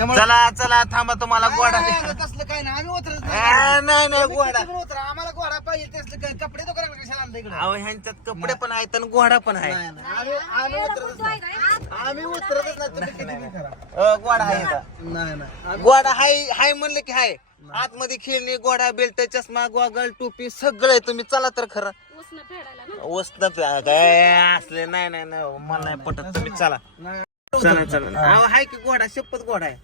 त्यामुळे चला चला थांबा तुम्हाला गोडा नाही. नाही, तसलं काय नाही. आम्ही उतरत नाही. नाही तुम्ही गोडा. उतरा, आम्हाला घोडा पाहिजे तसलं काय कपडे दुकानात कशाला आणलं इकडं? अहो ह्यांच्यात कपडे पण आहेत आणि गोडा पण आहे नाही, नाही, आम्ही आम्ही उतरतच नाही. आम्ही उतरतच नाही. तुम्ही किती बी करा. अ, गोडा आहे का? नाही नाही. आम्ही- गोडा हाय हाय म्हणलं की हाय. आतमध्ये खेळणी गोडा बेल्ट चष्मा गॉगल टोपी सगळं आहे तुम्ही. चला तर खरं. उसनं फेडायला ना. वस्त काय असले नाही नाही नाही. मला नाही पटत. तुम्ही चला. नाही. चला चला. अहो हाय की गोडा शपथ गोडा आहे.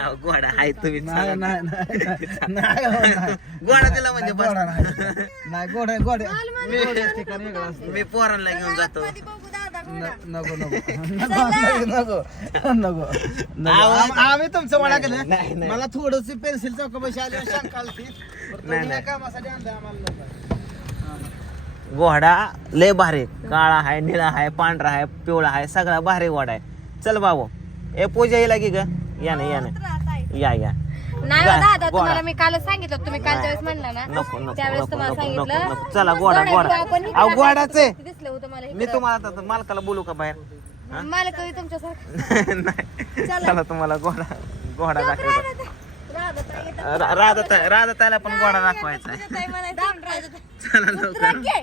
अहो, हाय तुम्ही नाही चला. नाही नाही नाही, नाही हो, नाही. दिला म्हणजे बस. गोडा नाही. नाही गोडे गोडे. गोड्याचं ठिकाण वेगळं असतं. मी पोरांना घेऊन जातो. न- नको नको. नको नको नको. आवाज- आम- आम्ही तुमचं वडा केलं. नाही, नाही. मला थोडस पेन्सिल चौकशी आली शंका आली होती. पण तुम्ही नाही. या कामासाठी आणलं आम्हाला. घोडा लय भारी काळा आहे निळा आहे पांढरा आहे पिवळा आहे सगळा भारी घोडा आहे. चल बाबू ए पूजा येईल की ग? या ना या ना. या या. नाही हो दादा. तुम्हाला मी कालच सांगितलं तुम्ही कालच्या वेळेस म्हणला ना. नको नको त्यावेळेस नको तुम्हाला नको नको सांगितलं. नको. चला गोडा गोडा अहो गोडाच आहे. दिसलं होतं मला मी तुम्हाला आता मालकाला बोलू का बाहेर? मला कधी तुमच्यासारखं. नाही. चला. तुम्हाला गोडा गोडा दाखवतो. रा- राधा राधा पण गोडा दाखवायचा आहे. चला लवकर.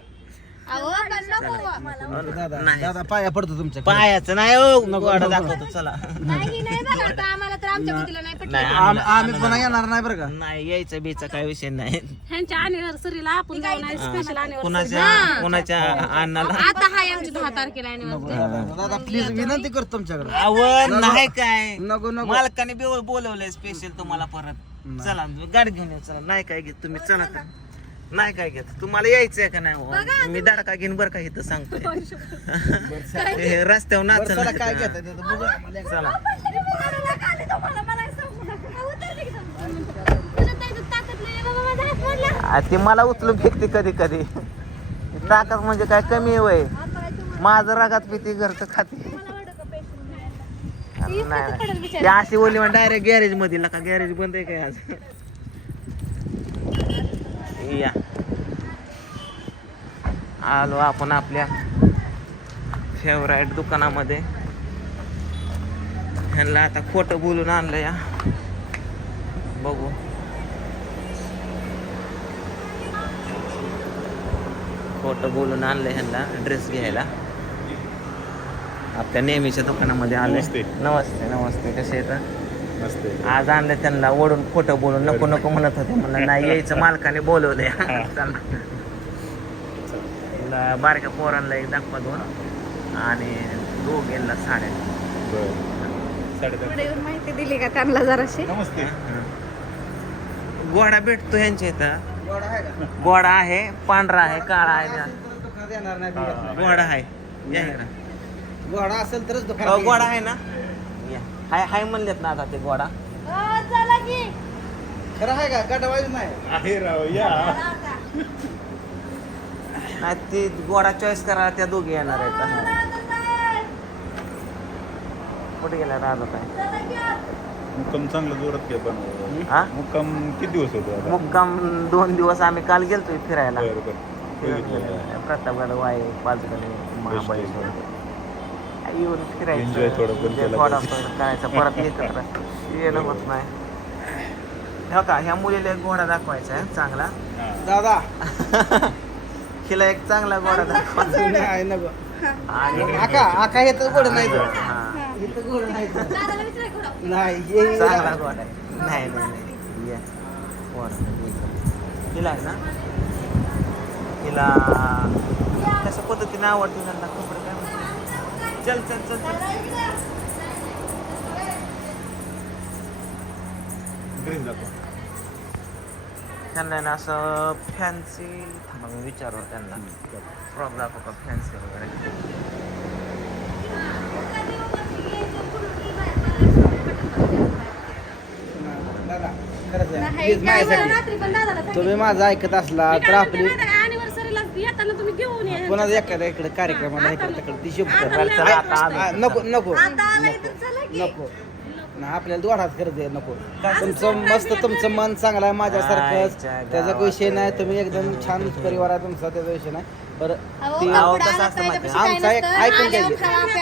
नाही. दादा पाया पडतो तुमच्या पायाचं नाही हो गोडा दाखवतो चला. नाही नाही बघा आता आम्हाला तर आमच्या बुद्धीला नाही पटलं नाही आम- आम्ही पुन्हा येणार नाही बरं का? नाही यायचं बीचा काय विषय नाही. ह्यांच्या अनिव्हर्सरीला आपण जाऊन स्पेशल अनिव्हर्सरी कुणाच्या कुणाच्या अन्नाला? आता हाय आमची दहा तारखेला आहे ना. दादा प्लीज विनंती करतो तुमच्याकडे. आवड नाही काय. नको नको. मालकाने बिव- बोलवलंय स्पेशल तुम्हाला परत. चला गाडी घेऊन येऊ चला. नाही काय घेत तुम्ही चला. तर. नाही काय घेत. तुम्हाला यायचंय का नाही? मी दडका घेईन बरं का इथं सांगतोय. हे रस्त्यावर नाच काय घेता. चला. ती मला उचलून फेकते कधी कधी. ताकद म्हणजे काय? कमी वय. माझं रागात पिती घरचं खाते. नाही अशी ओली डायरेक्ट गॅरेजमध्ये का? गॅरेज बंद आहे काय आज? या. आलो आपण आपल्या फेवराईट दुकानामध्ये. ह्यांना आता खोटं बोलून आणलं या. बघू. खोटं बोलून आणलं ह्यांना ड्रेस घ्यायला. आपल्या नेहमीच्या दुकानामध्ये आले नमस्ते. नमस्ते नमस्ते. कसे येतं आज आणलं त्यांना ओढून खोटं बोलून नको नको म्हणत होते. म्हणलं नाही यायचं मालकाने बोलवलंय चला. बारक्या पोरांना एक दाखवा दोन आणि दोघेला साड्या येऊन माहिती दिली का त्यांना जराशी? नमस्ते. गोडा भेटतो ह्यांच्या इथं. गोडा आहे का? गोडा आहे पांढरा आहे काळा आहे. गोडा आहे. गोडा असेल तरच गोडा आहे ना. हाय हाय म्हणलेत ना आता ते गोडा. चला की. खरं आहे का? गटवाईज नाही. आहे राव या. नाही ती गोडा चॉईस करायला त्या दोघी येणार आहेत. कुठे गेला राहत आहे मुक्काम चांगला जोरात घ्या पण. हा? मुक्काम किती दिवस होतो आता? मुक्काम दोन दिवस आम्ही काल गेलतोय फिरायला. बरं बरं. फिरून बघितलं. गेलो. प्रतापगड वाई पाचगणी महाबळेश्वर. येऊन फिरायचं Enjoy थोडं पण enjoy केलं थोडं पाहिजे. पण करायचं परत एकत्र. येणं होत नाही. हो का? ह्या मुलीला एक घोडा दाखवायचा आहे चांगला. दादा. हिला एक चांगला घोडा दाखवायचा नाही नको आणि आका आका हे तर गोड नाही तर हा. हे तर गोड नाही तर. दादाला. नाही हे चांगला घोडा आहे. नाही नाही नाही. ये. घोडा. हिला आहे ना? हिला कशा पद्धतीने आवडते त्यांना कपडे? चल चल चल चल. ड्रेस दाखवा त्यांना आहे ना असं फॅन्सी थांबा मी विचारू त्यांना. फ्रॉक दाखव का फॅन्सी वगैरे. तुम्ही माझं ऐकत असला तर आपली तुम्ही कोणाचा एखाद्या इकडे कार्यक्रमाला इकडे तिकडे ती आलो. नको नको. नको. ना आपल्याला दोडाच गरज आहे नको. तुमचं मस्त तुमचं मन चांगलं आहे माझ्यासारखंच. त्याचा. विषय नाही तुम्ही एकदम छान परिवार आहे तुमचा त्याचा विषय नाही. ते- अहो, कसं असतं माहिती आहे? आमचं. एक- ऐकून घ्या.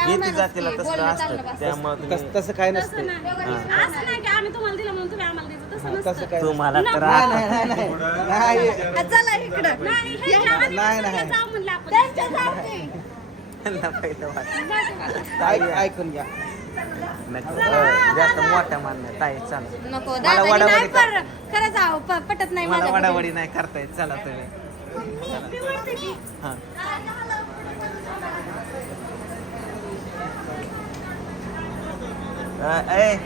येते जातीला. तसं असतं. त्यामुळे तस- काय नसतं तसं नाही. असं नाही की आम्ही तुम्हाला दिलं म्हणून तुम्ही आम्हाला द्यायचं तसं हा, तसं नसतं. काय तुम्हाला तर नाही नाही नाही. नाही. नाही आ, चला इकडं. नाही हे जेवण नाही, नाही. जाऊ म्हणलं आपण. त्यांच्या जाती. त्यांना पहिलं वाटलं. ऐक- ऐकून घ्या. नको. अं, जास्त मोठ्या मान्य ताई चालू. नको मला दादा वडावडी नाही कर. पर खरंच आहो प- पटत नाही मला वडावडी नाही करता येत. चला तुम्ही. हा. ए.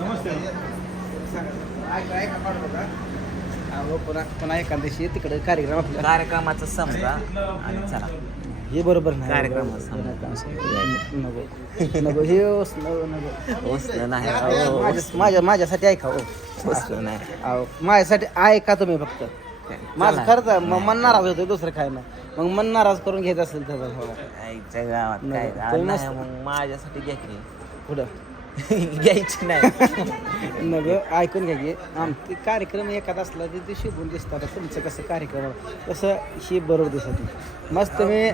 नमस्ते. पुन्हा पुन्हा तिकडे कार्यक्रम आपला. कार्यक्रमाचं समजा. आणि चला. हे बरोबर नाही. नको नको. हे नाही. माझ्या- माझ्यासाठी ऐका हो. नाही. अहो, माझ्यासाठी ऐका तुम्ही फक्त. माझं. खरंच आहे, मग होतो दुसरं काय नाही. मग मन नाराज करून घेत असेल. आईच्या गावात काय? तुम्ही नाही मस्त- मग माझ्यासाठी घ्या की. पुढं घ्यायची नाही. नग ऐकून घ्या की. आमचे कार्यक्रम एखादा असला तर ते शिकून दिसतात. तुमचं कसं कार्यक्रम आहे, तसं ही बरोबर दिसत मस्त तुम्ही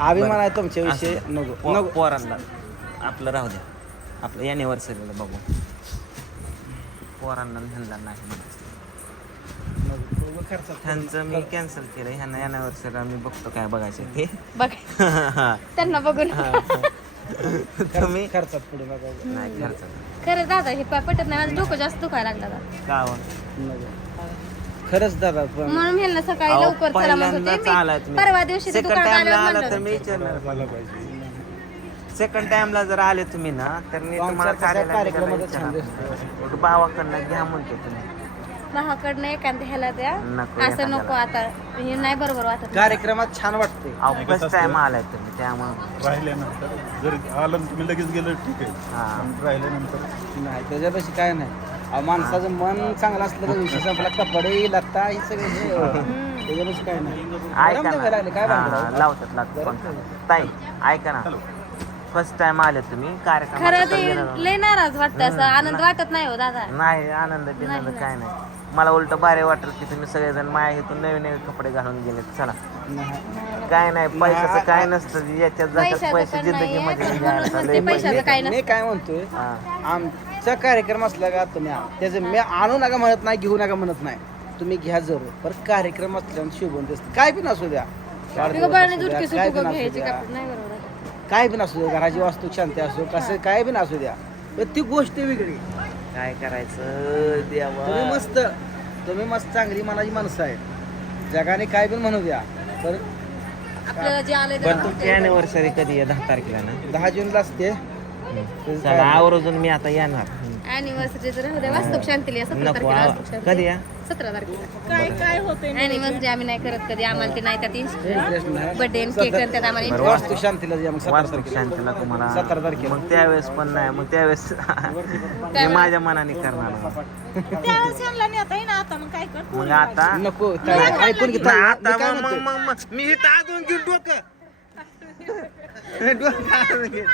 अभिमान आहे तुमच्या विषयी. असं. नको पो- नको पोरांना. आपलं राहू द्या. आपलं अॅनिव्हर्सरीला बघू. पोरांना ह्यांना नाही ह्यांचं मी कॅन्सल केलं ह्यांना अॅनिव्हर्सरीला मी बघतो काय बघायचं ते. बघ. त्यांना बघून. तुम्ही? खर्चात पुढे नका नाही खर्च खरं दादा हे प- पटत नाही. माझं डोकं जास्त दुखायला लागला दादा. का हो? नको खरंच दादा पण म्हणून ह्यांना सकाळी अहो, लवकर चला म्हणत पहिल्यांदाच होते आलाय मी. तुम्ही. परवा दिवशी ते Second दुकानात time ला आल्यावर आला म्हणलं तर मी. विचारणार पाहिजे. सेकंड टाइमला जर आले तुम्ही ना तर मी तुम्हाला कार्यक्रमाचा भावाकडनं घ्या म्हणतो तुम्ही. भावाकडनं एखाद्या ह्याला द्या. नको असं एखाद्याला. नको आता. हे नाही बरोबर वाटत. कार्यक्रमात छान वाटते अहो नाही, फर्स्ट कसं टाइम? आलाय तुम्ही त्यामुळे. राहिल्यानंतर जर आलं आणि तुम्ही लगेच गेलं ठीक आहे. हा. पण राहिल्यानंतर नाही त्याच्यापाशी काय नाही. अहो, माणसाचं मन चांगलं असलं तर विषय संपला कपडे लत्ता हे सगळे हे, त्याच्यापाशी काय नाही. ऐका लागले, काय ना भानगड हा, आहे? लावतात गरम. ताई ऐका ना. फर्स्ट टाइम आले तुम्ही कार्यक्रम खरं ते लय नाराज वाटतं असं. आनंद वाटत नाही हो दादा. नाही आनंद बिनंद काय नाही. मला उलट भारी वाटत की तुम्ही सगळेजण माया इथून नवीन नवीन कपडे घालून गेलेत. चला. काय नाही पैशाचं काय नसतं. याच्यात जातात पैसे पण जिंदगी मध्ये पण काय मी काय म्हणतोय. आमचा कार्यक्रम असला का तुम्ही त्याचं मी आणू नका म्हणत नाही घेऊ नका म्हणत नाही. तुम्ही घ्या जरूर. पर कार्यक्रम असल्यावर शिवून दिसत काय बी नसू द्या. वाढदिवस गबाळने असू द्या, काय नसू घ्यायची द्या, कपडे नाही बरोबर. वाटत. काय बी नसू द्या घराची वास्तू शांती असो कसं काय बी नसू द्या. पण ती गोष्ट वेगळी. काय करायचं तुम्ही देवा मस्त तुम्ही मस्त चांगली मनाची माणसं आहेत. जगाने काय बी म्हणू द्या तर आपल्याला जे आलंय बरं तुमची अॅनिव्हर्सरी कधी आहे? दहा तारखेला ना? दहा जूनला असते. चला. आवर्जून मी आता येणार. अॅनिव्हर्सरी तर राहू द्या. वास्तूक शांतीला या, सतरा नको आ- कधी या सतरा तारखेला काय काय होतंय अॅनिव्हर्सरी आम्ही नाही करत कधी आम्हाला ते नाही त्यात बर्थडे केक करतात आम्हाला वास्तू शांतीला मग वास्तू. शांतीला तुम्हाला सतरा तारखेला. मग त्यावेळेस पण नाही मग त्यावेळेस मी माझ्या मनाने करणार मग. त्यावेळेस ह्यांना नेता येईना आता मग काय कर मग आता नको ऐकून आता काय मग? मग मग मी इथं अजून घेऊन डोकं डोकं.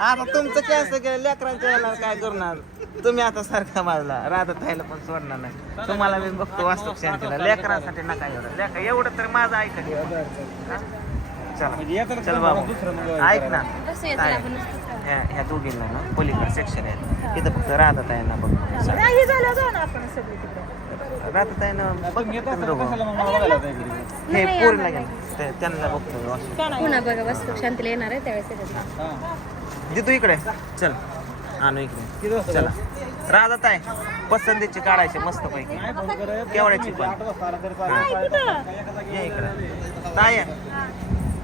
आता तुमचं काय असं केलं लेकरांच्या काय करणार तुम्ही आता सारखा माझला राधा थायला पण सोडणार नाही. तुम्हाला मी बघतो वास्तव शांतीला. लेकरांसाठी नका एवढं. लेकर एवढं तर माझं ऐका चला. म्हणजे चल बाबू. दुसरं मग ऐक ना. कसं येतं काय? आपण नुसतं ह्या ह्या दोघींना ना पलीकडे सेक्शन आहे. तिथं फक्त आहे ना बघ. नाही झालं जाऊ ना आपण सगळे तिकडे. राहतात आहे ना बघ? हे नाही, पोरीला घ्या त्यांना बघतो वास्तव. पुन्हा बघा वास्तूक शांतीला येणार आहे त्यावेळेस हा. तू इकडे. चल. आणू इकडे. चला. राहतात आहे पसंतीची काढायची मस्त पैकी. केवढ्याची पण? ये इकडे. नाही ये.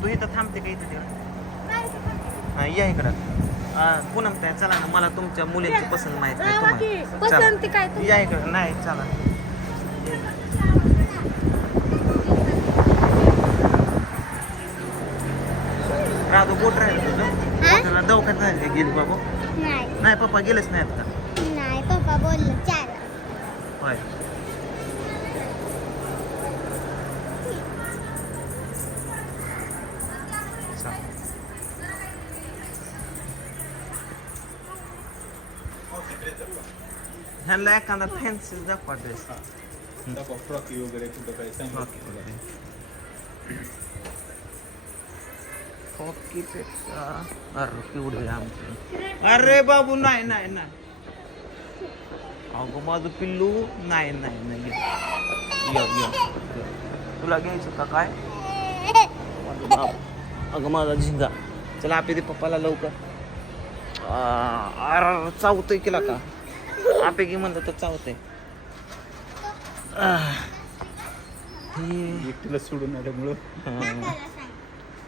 तू इथं थांबते का इथं हा या इकडं. हा, पूनम ताई चला ना मला तुमच्या मुलींची पसंत माहीत नाही तुम्हाला. चला. या इकडं. नाही चला. राधू बोट राहील तुझं? बोटाला दवाखान्यात झाली गेली बाबू? नाही. नाही पप्पा गेलेच नाहीत का? नाही पप्पा बोललो चार. होय. चला. ह्यांना एखादा फॅन्सी दाखवा ड्रेस फ्रॉकी वगैरे कुठं काय सांगितलं हॉकीपेक्षा अरे केवढे आमचे. अरे बाबू नाही नाही नाही. अगं माझं पिल्लू नाही नाही नाही ये. ये, ये. तुला घ्यायचं का? काय? माझं बाप. अगं माझा झिंगा चला आपे दे पप्पाला लवकर. आ, अरे चावतोय केला का? आपे घे म्हणलं तर चावतंय. आह. हे. एकटीला सोडून आल्यामुळं. हं.